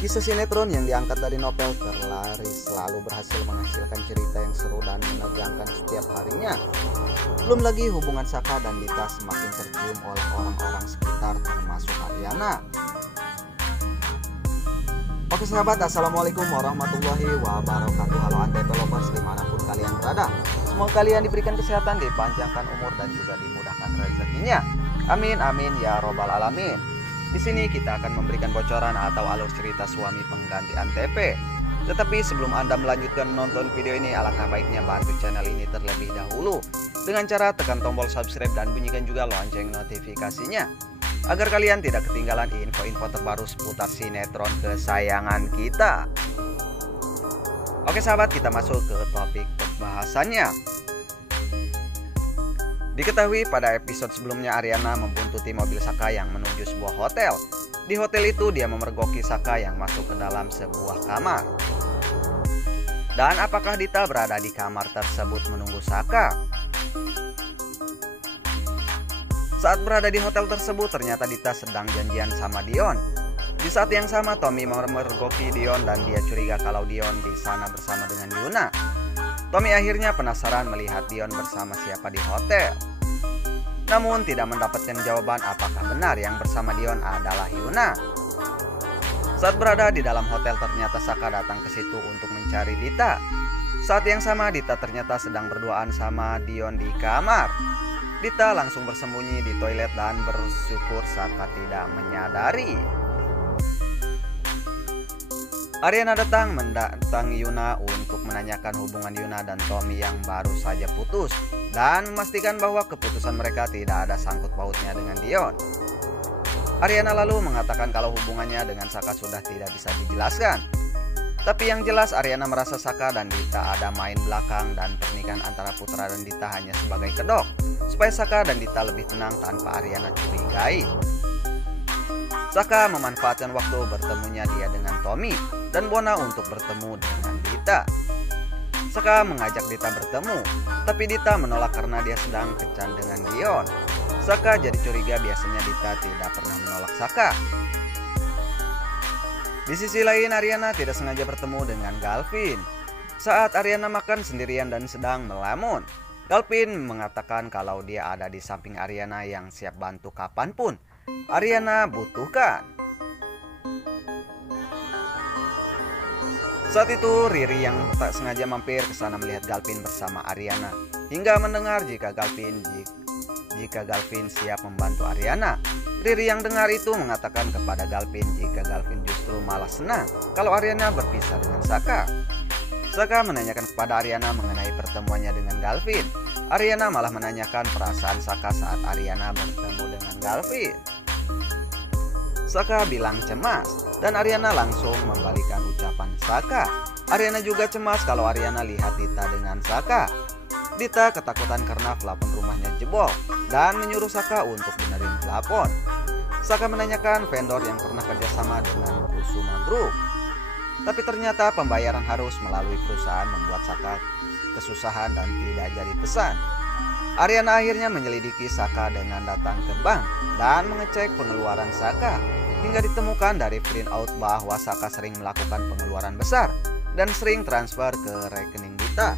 Kisah sinetron yang diangkat dari novel terlaris selalu berhasil menghasilkan cerita yang seru dan menegangkan setiap harinya. Belum lagi hubungan Saka dan Dita semakin tercium oleh orang-orang sekitar termasuk Aryana. Oke sahabat, assalamualaikum warahmatullahi wabarakatuh. Halo Antv lovers dimanapun kalian berada. Semoga kalian diberikan kesehatan, dipanjangkan umur dan juga dimudahkan rezekinya. Amin amin ya robbal alamin. Di sini kita akan memberikan bocoran atau alur cerita suami pengganti Antv. Tetapi sebelum Anda melanjutkan menonton video ini, alangkah baiknya bantu channel ini terlebih dahulu dengan cara tekan tombol subscribe dan bunyikan juga lonceng notifikasinya, agar kalian tidak ketinggalan info-info terbaru seputar sinetron kesayangan kita. Oke sahabat, kita masuk ke topik pembahasannya. Diketahui pada episode sebelumnya Aryana membuntuti mobil Saka yang menuju sebuah hotel. Di hotel itu dia memergoki Saka yang masuk ke dalam sebuah kamar. Dan apakah Dita berada di kamar tersebut menunggu Saka? Saat berada di hotel tersebut ternyata Dita sedang janjian sama Dion. Di saat yang sama Tommy memergoki Dion dan dia curiga kalau Dion di sana bersama dengan Yuna. Tommy akhirnya penasaran melihat Dion bersama siapa di hotel. Namun tidak mendapatkan jawaban apakah benar yang bersama Dion adalah Yuna. Saat berada di dalam hotel ternyata Saka datang ke situ untuk mencari Dita. Saat yang sama Dita ternyata sedang berduaan sama Dion di kamar. Dita langsung bersembunyi di toilet dan bersyukur Saka tidak menyadari. Aryana datang mendatangi Yuna untuk menanyakan hubungan Yuna dan Tommy yang baru saja putus dan memastikan bahwa keputusan mereka tidak ada sangkut pautnya dengan Dion. Aryana lalu mengatakan kalau hubungannya dengan Saka sudah tidak bisa dijelaskan. Tapi yang jelas Aryana merasa Saka dan Dita ada main belakang dan pernikahan antara Putra dan Dita hanya sebagai kedok supaya Saka dan Dita lebih tenang tanpa Aryana curigai. Saka memanfaatkan waktu bertemunya dia dengan Tommy dan Bona untuk bertemu dengan Dita. Saka mengajak Dita bertemu, tapi Dita menolak karena dia sedang kencan dengan Dion. Saka jadi curiga biasanya Dita tidak pernah menolak Saka. Di sisi lain Aryana tidak sengaja bertemu dengan Galvin. Saat Aryana makan sendirian dan sedang melamun, Galvin mengatakan kalau dia ada di samping Aryana yang siap bantu kapanpun Aryana butuhkan. Saat itu Riri yang tak sengaja mampir ke sana melihat Galvin bersama Aryana hingga mendengar jika Galvin siap membantu Aryana. Riri yang dengar itu mengatakan kepada Galvin jika Galvin justru malah senang kalau Aryana berpisah dengan Saka. Saka menanyakan kepada Aryana mengenai pertemuannya dengan Galvin. Aryana malah menanyakan perasaan Saka saat Aryana bertemu dengan Galvin. Saka bilang cemas dan Aryana langsung membalikan ucapan Saka. Aryana juga cemas kalau Aryana lihat Dita dengan Saka. Dita ketakutan karena plafon rumahnya jebol dan menyuruh Saka untuk benerin plafon. Saka menanyakan vendor yang pernah kerjasama dengan Kusuma Group. Tapi ternyata pembayaran harus melalui perusahaan membuat Saka kesusahan dan tidak jadi pesan. Aryana akhirnya menyelidiki Saka dengan datang ke bank dan mengecek pengeluaran Saka. Hingga ditemukan dari printout bahwa Saka sering melakukan pengeluaran besar dan sering transfer ke rekening Dita.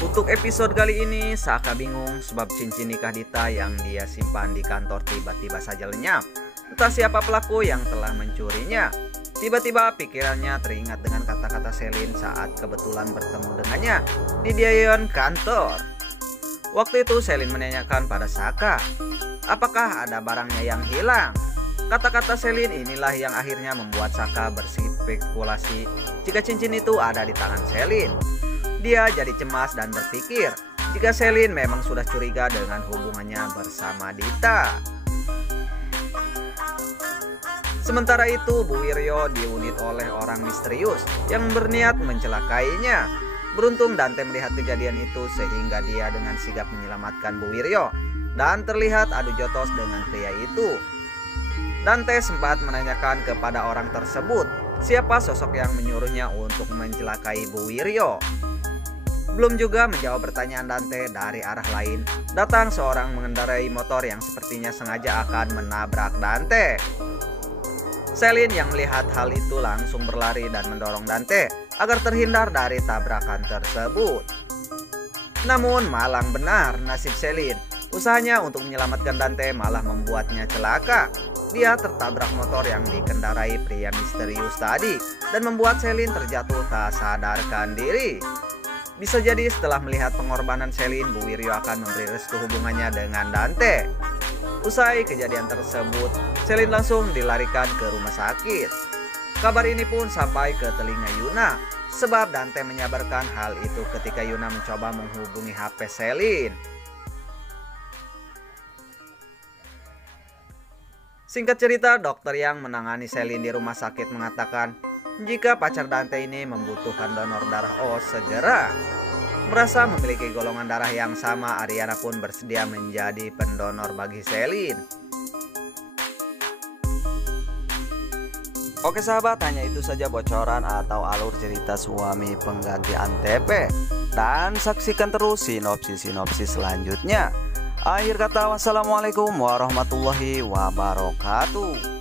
Untuk episode kali ini Saka bingung sebab cincin nikah Dita yang dia simpan di kantor tiba-tiba saja lenyap. Entah siapa pelaku yang telah mencurinya. Tiba-tiba pikirannya teringat dengan kata-kata Selin saat kebetulan bertemu dengannya di Dion kantor. Waktu itu Selin menanyakan pada Saka, apakah ada barangnya yang hilang? Kata-kata Selin inilah yang akhirnya membuat Saka berspekulasi jika cincin itu ada di tangan Selin. Dia jadi cemas dan berpikir jika Selin memang sudah curiga dengan hubungannya bersama Dita. Sementara itu Bu Wiryo diunit oleh orang misterius yang berniat mencelakainya. Beruntung Dante melihat kejadian itu sehingga dia dengan sigap menyelamatkan Bu Wiryo dan terlihat adu jotos dengan pria itu. Dante sempat menanyakan kepada orang tersebut siapa sosok yang menyuruhnya untuk mencelakai Bu Wiryo. Belum juga menjawab pertanyaan Dante, dari arah lain datang seorang mengendarai motor yang sepertinya sengaja akan menabrak Dante. Celine yang melihat hal itu langsung berlari dan mendorong Dante agar terhindar dari tabrakan tersebut. Namun malang benar nasib Celine. Usahanya untuk menyelamatkan Dante malah membuatnya celaka. Dia tertabrak motor yang dikendarai pria misterius tadi dan membuat Celine terjatuh tak sadarkan diri. Bisa jadi setelah melihat pengorbanan Celine, Bu Wiryo akan memberi restu hubungannya dengan Dante. Usai kejadian tersebut, Celine langsung dilarikan ke rumah sakit. Kabar ini pun sampai ke telinga Yuna, sebab Dante menyabarkan hal itu ketika Yuna mencoba menghubungi HP Celine. Singkat cerita, dokter yang menangani Celine di rumah sakit mengatakan jika pacar Dante ini membutuhkan donor darah O segera. Merasa memiliki golongan darah yang sama, Ariana pun bersedia menjadi pendonor bagi Celine. Oke sahabat, hanya itu saja bocoran atau alur cerita suami pengganti Antv. Dan saksikan terus sinopsis selanjutnya. Akhir kata, wassalamualaikum warahmatullahi wabarakatuh.